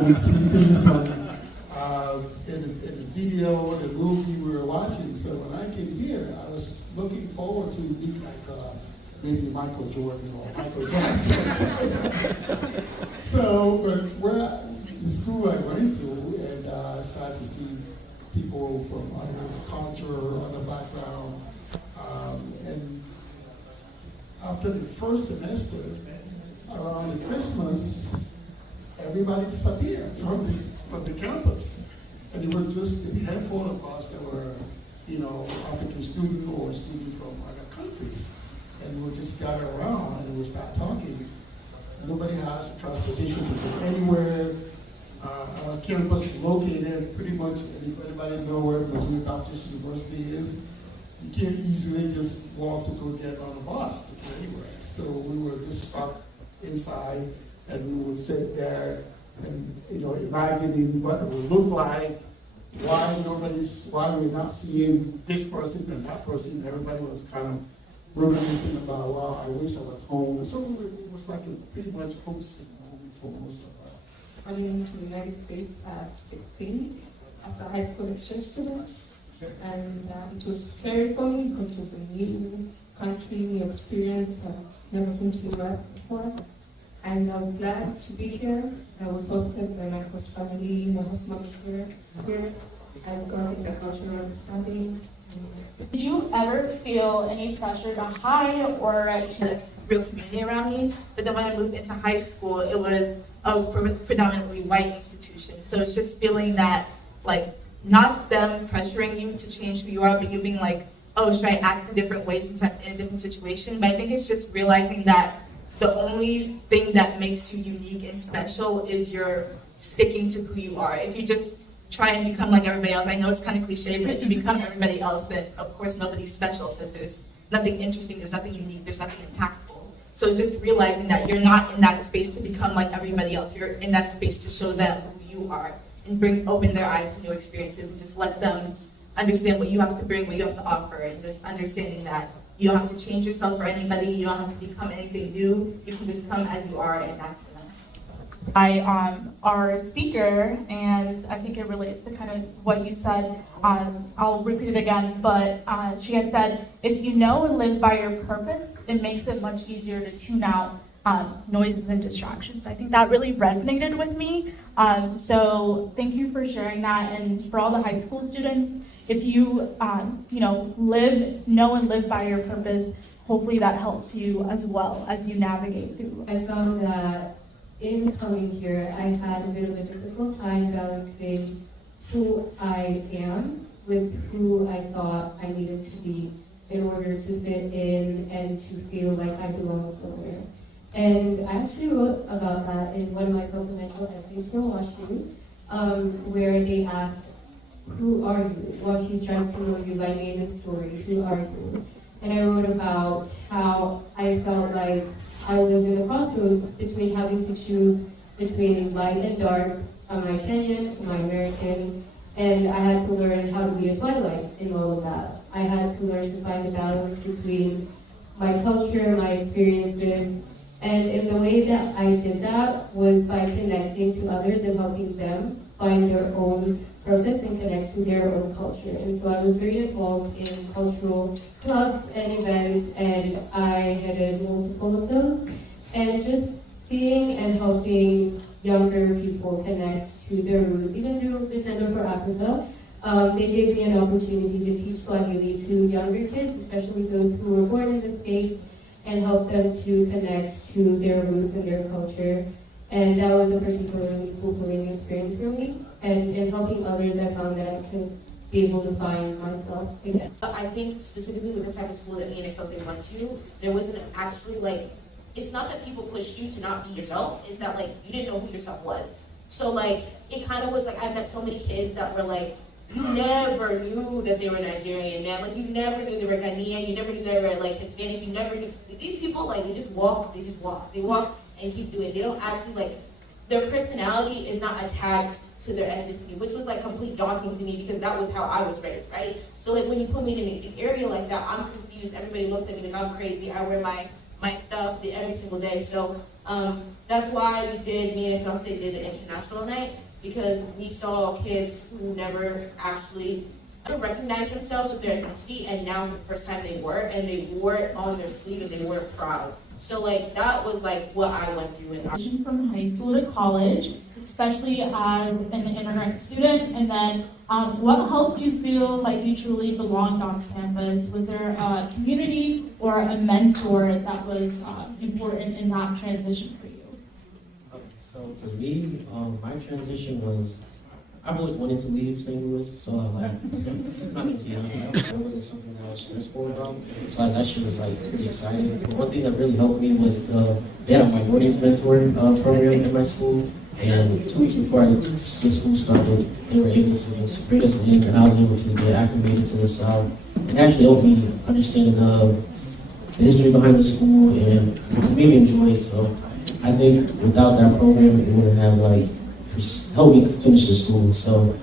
We see things on, in the video, the movie we were watching. So when I came here, I was looking forward to meet maybe Michael Jordan or Michael Jackson. So, but the school I went to, and I started to see people from other culture, other background, and after the first semester, around the Christmas, everybody disappeared from the campus. And there were just a handful of us that were, African students or students from other countries. And we would just gather around and we would start talking. Nobody has transportation to go anywhere. Our campus is located pretty much, anybody know where Missouri Baptist University is? You can't easily just walk to go get on a bus to go anywhere. So we were just stuck inside, and we would sit there and imagining what it would look like, why we're not seeing this person and that person. Everybody was kind of reminiscing about, well, I wish I was home. So it was like a pretty much homesick moment for most of us. I came to the United States at 16 as a high school exchange student. And it was scary for me because it was a new country, new experience. I've never been to the US before. And I was glad to be here. I was hosted by my host family, my host mom is here. I got intercultural understanding. Did you ever feel any pressure to hide or real community around me? But then when I moved into high school, it was a predominantly white institution. So it's just feeling that, not them pressuring you to change who you are, but you being like, oh, should I act a different way since I'm in a different situation? But I think it's just realizing that the only thing that makes you unique and special is your sticking to who you are. If you just try and become like everybody else, I know it's kind of cliche, but if you become everybody else, then of course nobody's special because there's nothing interesting, there's nothing unique, there's nothing impactful. So it's just realizing that you're not in that space to become like everybody else. You're in that space to show them who you are and open their eyes to new experiences and just let them understand what you have to bring, what you have to offer, and just understanding that you don't have to change yourself for anybody, you don't have to become anything new, you can just come as you are, and that's enough. Our speaker, and I think it relates to kind of what you said. I'll repeat it again, but she had said, if you know and live by your purpose, it makes it much easier to tune out noises and distractions. I think that really resonated with me. So thank you for sharing that, and for all the high school students, if you know and live by your purpose, hopefully that helps you as well as you navigate through. I found that in coming here, I had a bit of a difficult time balancing who I am with who I thought I needed to be in order to fit in and to feel like I belong somewhere. And I actually wrote about that in one of my self-mental essays for Washington, where they asked, who are you? Washington tries to know you by name and story, who are you? And I wrote about how I felt like I was in the crossroads between having to choose between light and dark. Am I Kenyan? Am I American? And I had to learn how to be a twilight in all of that. I had to learn to find a balance between my culture, my experiences, and in the way that I did that was by connecting to others and helping them find their own purpose and connect to their own culture. And so I was very involved in cultural clubs and events, and I headed multiple of those. And just seeing and helping younger people connect to their roots, even through the Center for Africa, they gave me an opportunity to teach Swahili to younger kids, especially those who were born in the States, and help them to connect to their roots and their culture. And that was a particularly fulfilling experience for me. And in helping others, I found that I could be able to find myself again. I think specifically with the type of school that me and Excelsior went to, there wasn't actually it's not that people pushed you to not be yourself, it's that you didn't know who yourself was. So it kind of was I met so many kids that were you never knew that they were Nigerian, man. You never knew they were Ghanaian, you never knew they were Hispanic, you never knew. These people, they just walk. They walk and keep doing it. They don't actually, their personality is not attached to their ethnicity, which was complete daunting to me because that was how I was raised, right? So when you put me in an area like that, I'm confused. Everybody looks at me like I'm crazy. I wear my stuff every single day. So That's why me and South State did an international night, because we saw kids who never actually recognized themselves with their ethnicity, and now for the first time they were, and they wore it on their sleeve and they were proud. So like that was like what I went through in our from high school to college, especially as an immigrant student, and then what helped you feel like you truly belonged on campus? Was there a community or a mentor that was important in that transition for you? So for me, my transition was, I've always wanted to leave St. Louis, so I was like, not to be honest, it wasn't something that I was stressful about. So I actually was like really excited. But one thing that really helped me was they had a minorities mentor program in my school. And 2 weeks before the school started, they were able to just bring us in, and I was able to get acclimated to the South. It actually helped me understand the history behind the school and made me enjoy it. So I think without that program, it wouldn't have like helped me finish the school. So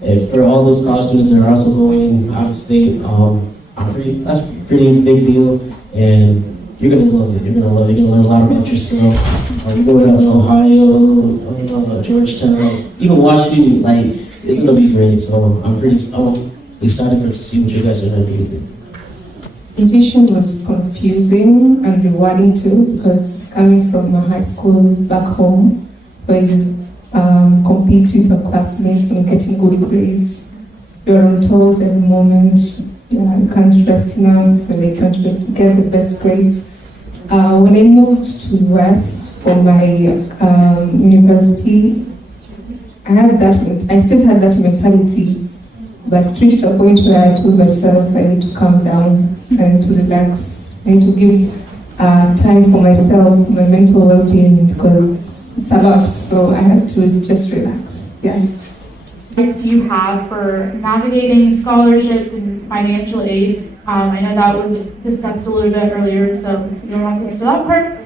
for all those college students that are also going out of state, that's a pretty big deal, and you're gonna love it. You're gonna love it. You're gonna learn a lot about yourself. You go to Ohio, Georgetown, even Washington. Like, it's gonna be great. So I'm excited to see what you guys are gonna do. Transition was confusing and rewarding too, because coming from a high school back home where you compete with your classmates and getting good grades, you're on toes every moment. You can't rest enough, and you can't get the best grades. When I moved to US for my university, I still had that mentality, but it reached a point where I told myself I need to calm down, I need to relax, I need to give time for myself, my mental well-being, because it's a lot, so I had to just relax. Yeah. What do you have for navigating scholarships and financial aid? I know that was discussed a little bit earlier, so you don't have to answer that part.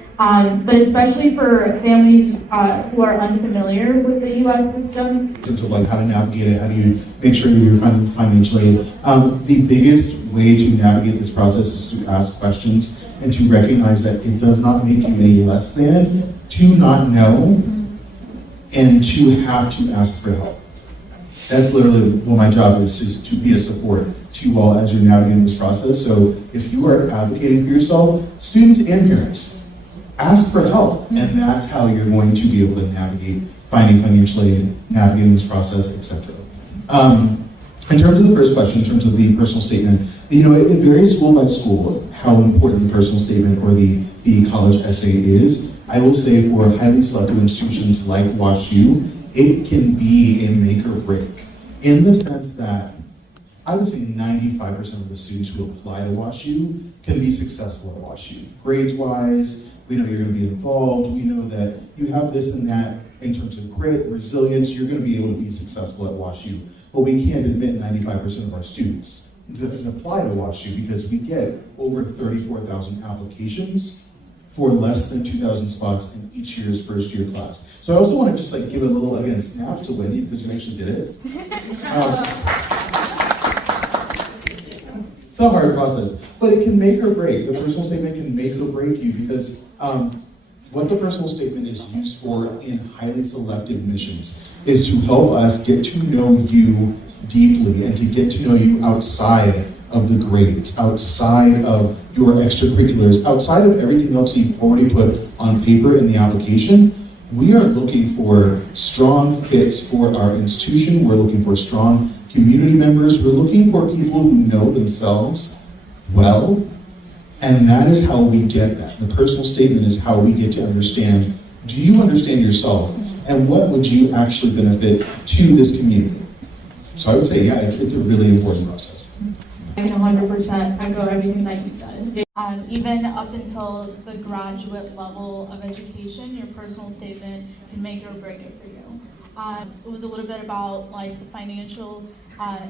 But especially for families who are unfamiliar with the U.S. system. In terms of like how to navigate it, how do you make sure you're funded financial aid? The biggest way to navigate this process is to ask questions and to recognize that it does not make you any less than to not know and to have to ask for help. That's literally what my job is to be a support to you all as you're navigating this process. So if you are advocating for yourself, students and parents, ask for help. And that's how you're going to be able to navigate finding financial aid, navigating this process, etc. In terms of the first question, in terms of the personal statement, it varies school by school how important the personal statement or the college essay is. I will say for highly selective institutions like WashU, it can be a make or break, in the sense that I would say 95% of the students who apply to WashU can be successful at WashU. Grades-wise, we know you're going to be involved, we know that you have this and that in terms of grit, resilience, you're going to be able to be successful at WashU. But we can't admit 95% of our students that apply to WashU because we get over 34,000 applications for less than 2,000 spots in each year's first year class. So I also want to just like give a little, again, snap to Wendy because you actually did it. It's a hard process, but it can make or break. The personal statement can make or break you because what the personal statement is used for in highly selective missions is to help us get to know you deeply and to get to know you outside of the grades, outside of your extracurriculars, outside of everything else you've already put on paper in the application. We are looking for strong fits for our institution. We're looking for strong community members. We're looking for people who know themselves well, and that is how we get that. The personal statement is how we get to understand, do you understand yourself, and what would you actually benefit to this community? So I would say, yeah, it's a really important process. I can 100% echo everything that you said. Even up until the graduate level of education, your personal statement can make or break it for you. It was a little bit about like the financial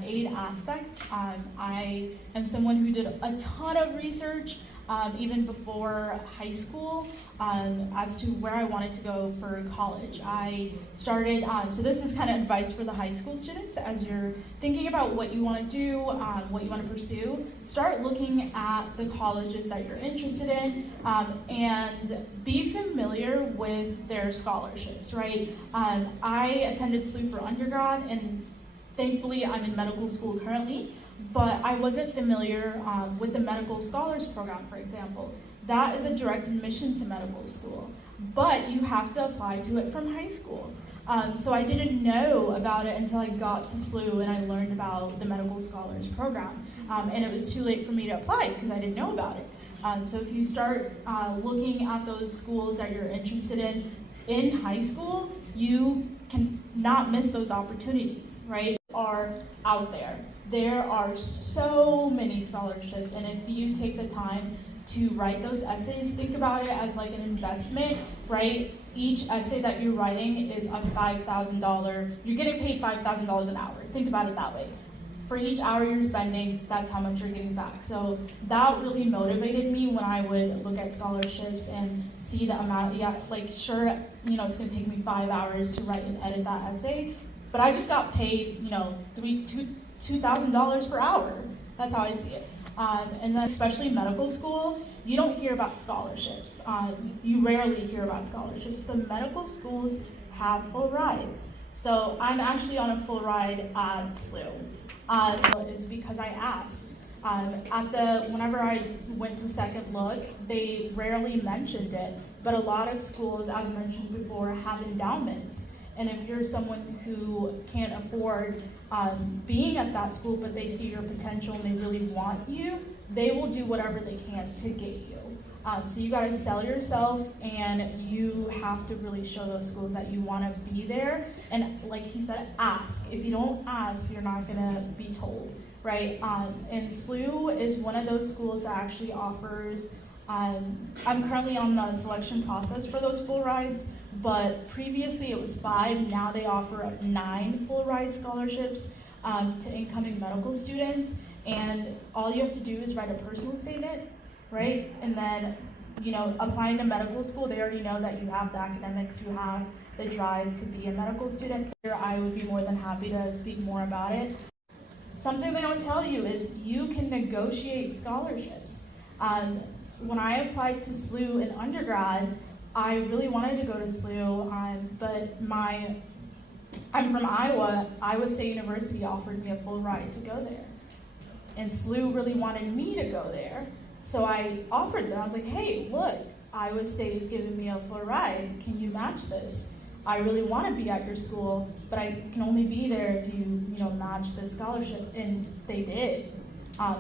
aid aspect. I am someone who did a ton of research even before high school, as to where I wanted to go for college. I started, so this is kind of advice for the high school students as you're thinking about what you want to do, what you want to pursue. Start looking at the colleges that you're interested in, and be familiar with their scholarships, right? I attended SLU for undergrad, and thankfully I'm in medical school currently, but I wasn't familiar with the medical scholars program, for example. That is a direct admission to medical school, but you have to apply to it from high school. So I didn't know about it until I got to SLU and I learned about the medical scholars program. And it was too late for me to apply because I didn't know about it. So if you start looking at those schools that you're interested in high school, you can not miss those opportunities, right? Are out there. There are so many scholarships, and if you take the time to write those essays, think about it as like an investment, right? Each essay that you're writing is a $5,000, you're getting paid $5,000 an hour. Think about it that way. For each hour you're spending, that's how much you're getting back. So that really motivated me when I would look at scholarships and see the amount, like sure, you know, it's gonna take me 5 hours to write and edit that essay, but I just got paid, you know, $2,000 per hour. That's how I see it. And then especially medical school, you don't hear about scholarships. You rarely hear about scholarships. The medical schools have full rides. So I'm actually on a full ride at SLU. Is because I asked. Whenever I went to Second Look, they rarely mentioned it, but a lot of schools, as mentioned before, have endowments. And if you're someone who can't afford being at that school, but they see your potential and they really want you, they will do whatever they can to get you. So you gotta sell yourself, and you have to really show those schools that you wanna be there. And like he said, ask. If you don't ask, you're not gonna be told, right? And SLU is one of those schools that actually offers, I'm currently on the selection process for those full rides, but previously it was 5, now they offer 9 full ride scholarships to incoming medical students. And all you have to do is write a personal statement, right? And then, you know, applying to medical school, they already know that you have the academics, you have the drive to be a medical student. So I would be more than happy to speak more about it. Something they don't tell you is you can negotiate scholarships. When I applied to SLU in undergrad, I really wanted to go to SLU, but I'm from Iowa. Iowa State University offered me a full ride to go there. And SLU really wanted me to go there. So I offered them. I was like, hey, look, Iowa State is giving me a full ride. Can you match this? I really want to be at your school, but I can only be there if you match the scholarship. And they did.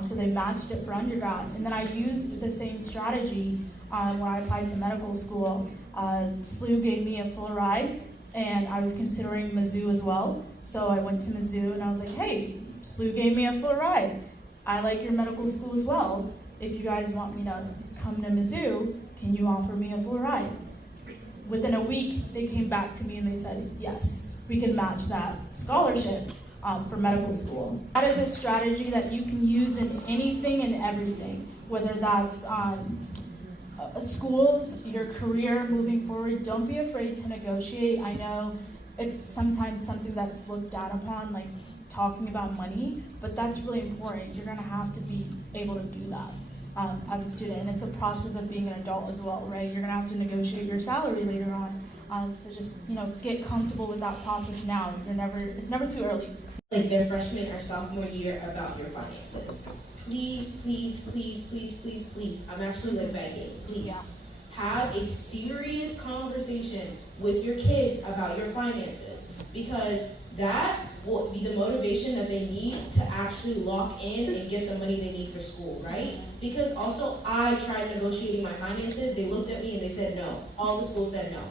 So they matched it for undergrad. And then I used the same strategy when I applied to medical school. SLU gave me a full ride, and I was considering Mizzou as well. So I went to Mizzou, and I was like, hey, SLU gave me a full ride. I like your medical school as well. If you guys want me to come to Mizzou, can you offer me a full ride? Within a week, they came back to me and they said, yes, we can match that scholarship for medical school. That is a strategy that you can use in anything and everything, whether that's schools, your career moving forward. Don't be afraid to negotiate. I know it's sometimes something that's looked down upon, like talking about money, but that's really important. You're gonna have to be able to do that as a student, and it's a process of being an adult as well, right? You're gonna have to negotiate your salary later on. So just get comfortable with that process now. It's never too early. Like their freshman or sophomore year about your finances. Please, please, please, please, please, please. I'm actually like begging. Please. Yeah. Have a serious conversation with your kids about your finances, because that will be the motivation that they need to actually lock in and get the money they need for school, right? Because also I tried negotiating my finances. They looked at me and they said no. All the schools said no.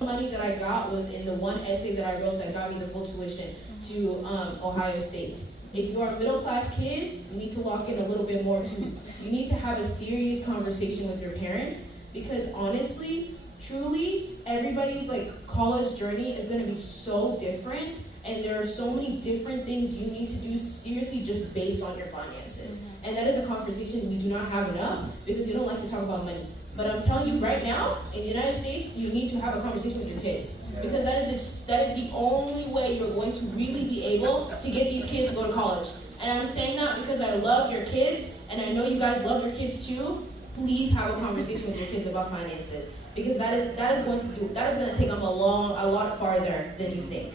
The money that I got was in the one essay that I wrote that got me the full tuition to Ohio State. If you are a middle class kid, you need to lock in a little bit more too. You need to have a serious conversation with your parents, because honestly, truly, everybody's like college journey is gonna be so different, and there are so many different things you need to do seriously just based on your finances. And that is a conversation we do not have enough because we don't like to talk about money. But I'm telling you right now, in the United States, you need to have a conversation with your kids. Because that is the only way you're going to really be able to get these kids to go to college. And I'm saying that because I love your kids, and I know you guys love your kids too. Please have a conversation with your kids about finances. Because that is going to take them a lot farther than you think.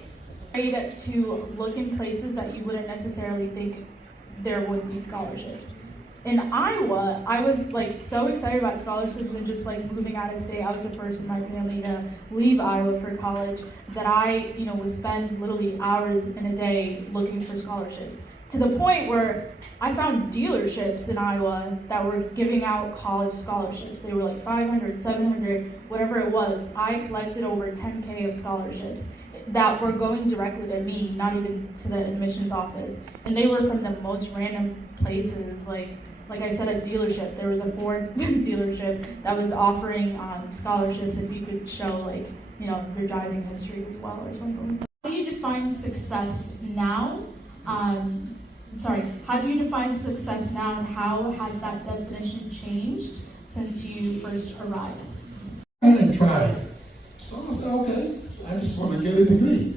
To look in places that you wouldn't necessarily think there would be scholarships. In Iowa, I was like so excited about scholarships and just like moving out of state. I was the first in my family to leave Iowa for college that I, would spend literally hours in a day looking for scholarships. To the point where I found dealerships in Iowa that were giving out college scholarships. They were like 500, 700, whatever it was. I collected over 10K of scholarships that were going directly to me, not even to the admissions office. And they were from the most random places, like I said, a dealership. There was a Ford dealership that was offering scholarships if you could show your driving history as well or something. How do you define success now? How do you define success now, and how has that definition changed since you first arrived? I didn't try it. So I said, okay, I just want to get a degree.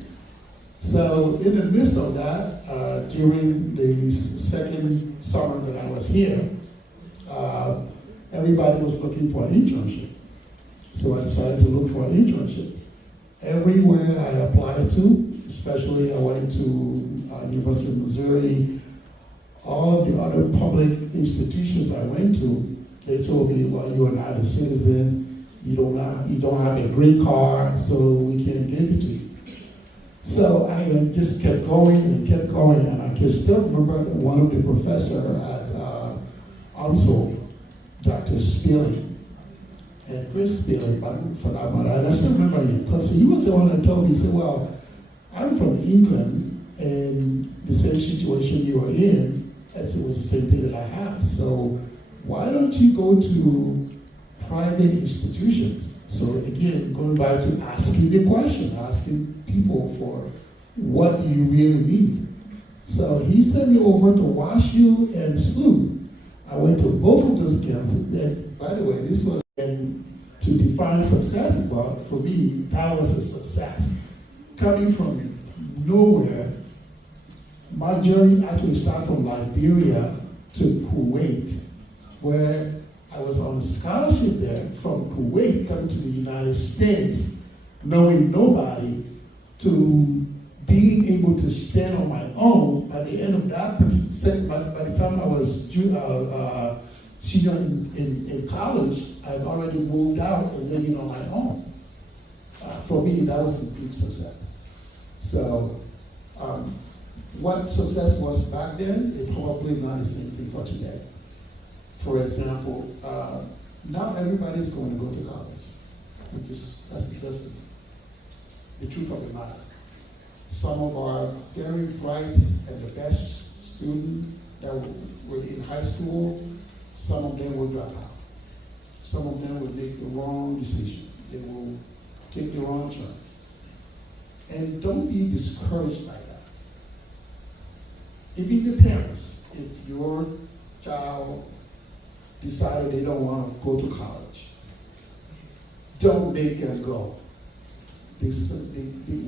So in the midst of that, during the second summer that I was here, everybody was looking for an internship. So I decided to look for an internship. Everywhere I applied to, especially I went to University of Missouri, all of the other public institutions that I went to, they told me, well, you are not a citizen, you don't have a green card, so we can't give it to you. So I just kept going, and I can still remember one of the professors at UMSL, Dr. Spilling, and Chris Spilling, for that matter, and I still remember him, because he was the one that told me, he said, well, I'm from England, and the same situation you are in, and it was the same thing that I have, so why don't you go to private institutions? So again, going back to asking the question, asking people for what you really need. So he sent me over to WashU and SLU. I went to both of those campuses. And by the way, this was, and to define success, but for me, that was a success. Coming from nowhere, my journey actually started from Liberia to Kuwait, where I was on a scholarship there from Kuwait, coming to the United States, knowing nobody, to being able to stand on my own. By the end of that, by the time I was senior in college, I'd already moved out and living on my own. For me, that was a big success. So, what success was back then is probably not the same thing for today. For example, not everybody's going to go to college. That's just the truth of the matter. Some of our very bright and the best students that were in high school, some of them will drop out. Some of them will make the wrong decision. They will take the wrong turn. And don't be discouraged by that. Even the parents, if your child decided they don't want to go to college, don't make them go.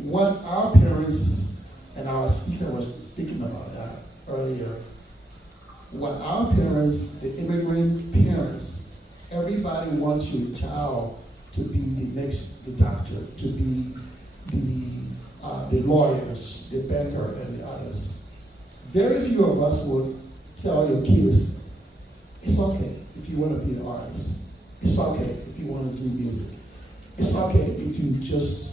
What our parents, and our speaker was speaking about that earlier, what our parents, the immigrant parents, everybody wants your child to be the doctor, to be the lawyers, the banker, and the others. Very few of us would tell your kids, it's okay if you want to be an artist. It's okay if you want to do music. It's okay if you just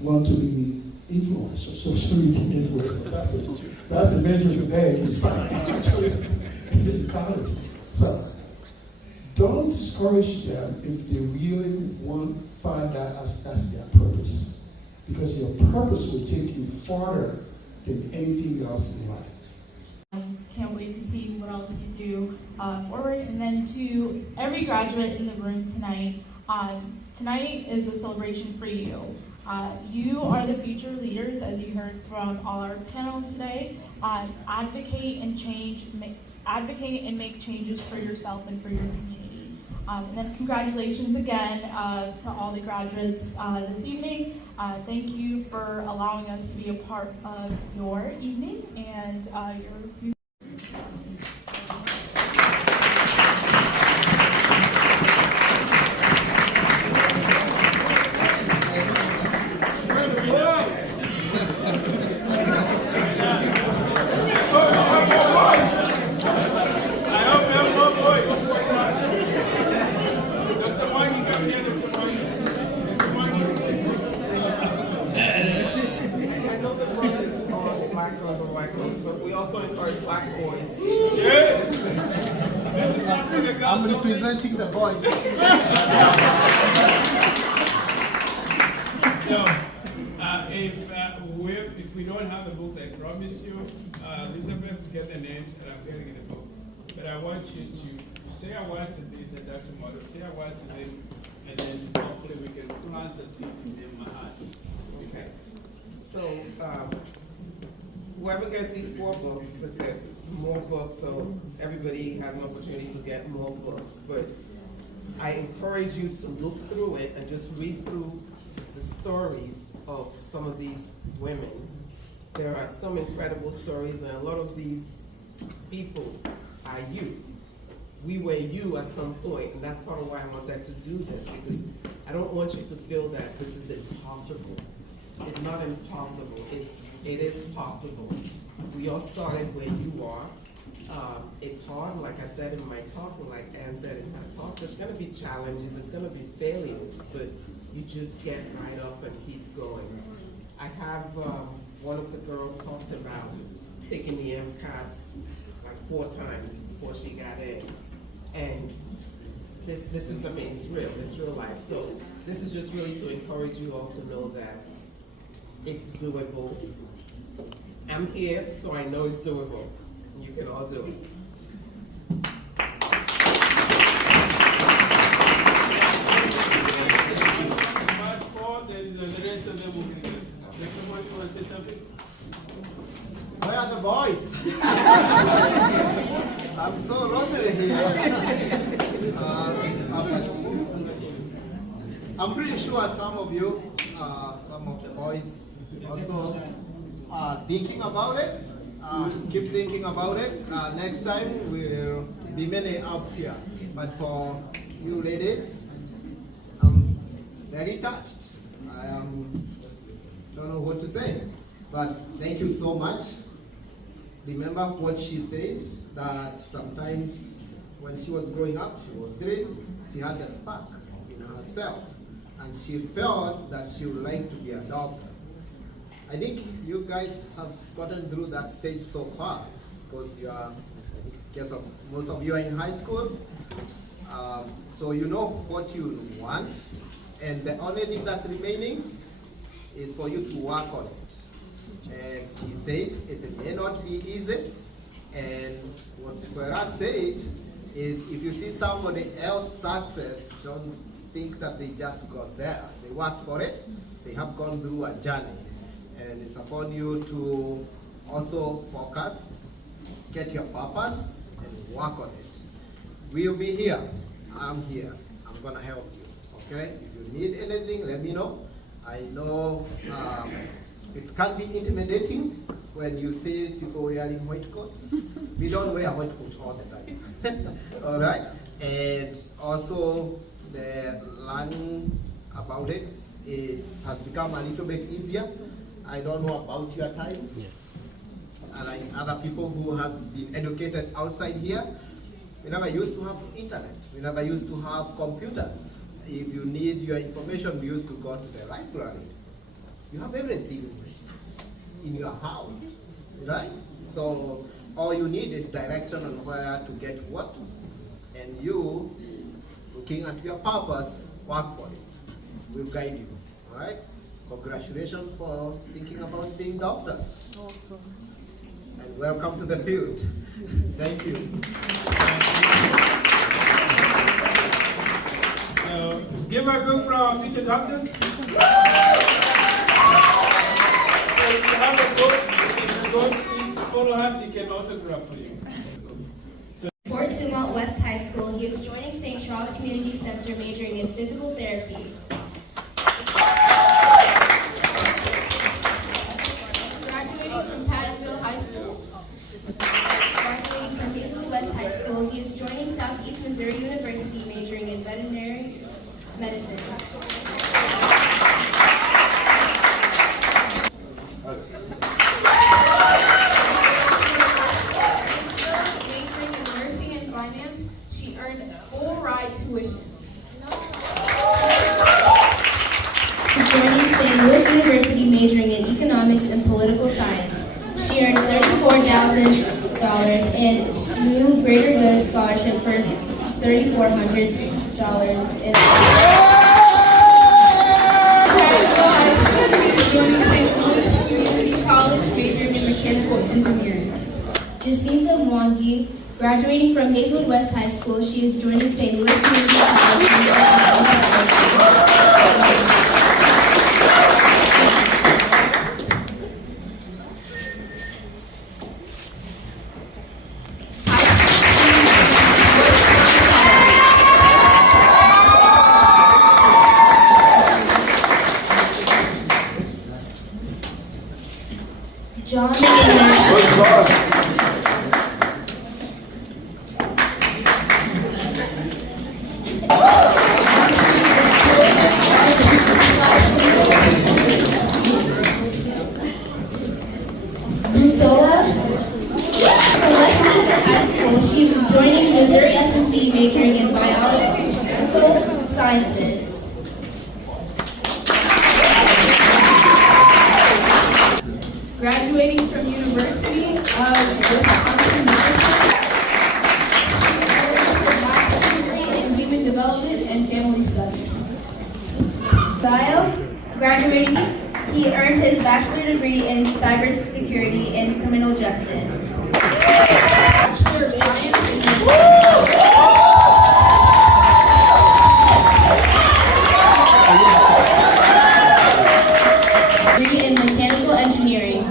want to be influencer, social media influencer. That's a major today in college. So don't discourage them if they really find that that's their purpose. Because your purpose will take you farther than anything else in life. Can't wait to see what else you do forward. And then to every graduate in the room tonight, Tonight is a celebration for you. You are the future leaders, as you heard from all our panelists today. Advocate and make changes for yourself and for your community. And then congratulations again to all the graduates this evening. Thank you for allowing us to be a part of your evening and your future. But we also encourage black boys. Yes! I'm representing the boys. So, if we don't have the books, I promise you, Elizabeth get the names and I'm getting the book. But I want you to say a word to this and Dr. Motto, say a word to them, and then hopefully we can plant the seed in my heart. Okay. So, whoever gets these 4 books gets more books, so everybody has an opportunity to get more books. But I encourage you to look through it and just read through the stories of some of these women. There are some incredible stories, and a lot of these people are you. We were you at some point, and that's part of why I wanted to do this, because I don't want you to feel that this is impossible. It's not impossible. It is possible. We all started where you are. It's hard, like I said in my talk, and like Ann said in her talk, there's gonna be challenges, it's gonna be failures, but you just get right up and keep going. I have one of the girls talked about taking the MCATs like 4 times before she got in. And this is, I mean, it's real life. So this is just really to encourage you all to know that it's doable. I'm here, so I know it's doable. You can all do it. March 4, then the rest of them will be good. Does someone want to say something? Where are the boys? I'm so lonely here. I'm pretty sure some of you, some of the boys also are thinking about it. Keep thinking about it. Next time we'll be many up here. But for you ladies, I'm very touched. I don't know what to say. But thank you so much. Remember what she said, that sometimes when she was growing up, she was green, she had a spark in herself, and she felt that she would like to be a doctor. I think you guys have gotten through that stage so far, because you are, I guess most of you are in high school, so you know what you want, and the only thing that's remaining is for you to work on it. And she said it may not be easy, and what Swera said is if you see somebody else's success, don't think that they just got there. They worked for it, they have gone through a journey, and it's upon you to also focus, get your purpose, and work on it. We'll be here. I'm here. I'm gonna help you, okay? If you need anything, let me know. I know it can be intimidating when you see people wearing white coat. We don't wear white coat all the time. All right? And also the learning about it has become a little bit easier. I don't know about your time. Yeah. Like other people who have been educated outside here, we never used to have internet. We never used to have computers. If you need your information, we used to go to the library. You have everything in your house, right? So all you need is direction on where to get what, and you, looking at your purpose, work for it. We'll guide you, all right? Congratulations for thinking about being doctors. Awesome. And welcome to the field. Thank you. Give her a group for our future doctors. So if you have a book, if you go to follow her, she can autograph for you. Fort Dumont West High School, he is joining St. Charles Community Center majoring in physical therapy. Graduating from Pattonville High School. Graduating from Hazelwood West High School, he is joining Southeast Missouri University majoring in veterinary medicine. She earned full ride tuition. Joining St. Louis University majoring in economics and political science. She earned $34,000 and SLU Greater Good Scholarship for $3,400 in Joining St. Louis Community College majoring in mechanical engineering. Jacinta Mwangi, graduating from Hazelwood West High School, she is joining St. Louis Community College. John Busola from Westminster High School. She's joining Missouri S&C majoring in biological sciences. Graduating from University of Wisconsin, bachelor's degree in Human Development and Family Studies. Dial, graduating, he earned his bachelor's degree in cybersecurity and criminal justice. Bachelor of Science in degree in mechanical engineering.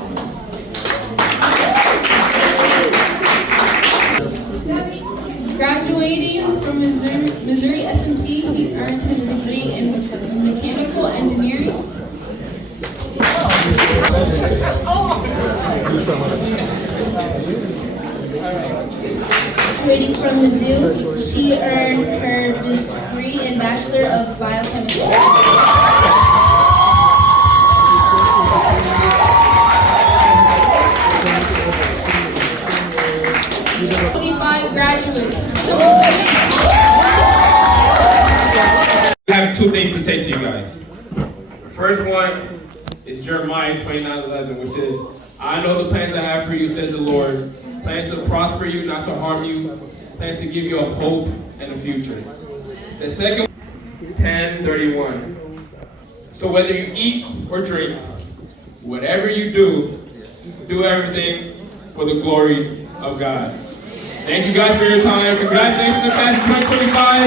Graduating from Missouri S&T, he earned his degree in mechanical engineering. Graduating from Mizzou, she earned her degree in Bachelor of Biochemistry. 25 graduates. I have two things to say to you guys. The first one is Jeremiah 29:11, which is, I know the plans I have for you, says the Lord, plans to prosper you, not to harm you, plans to give you a hope and a future. The second, 10:31. So whether you eat or drink, whatever you do everything for the glory of God. Thank you guys for your time. Congratulations to Class of 2025.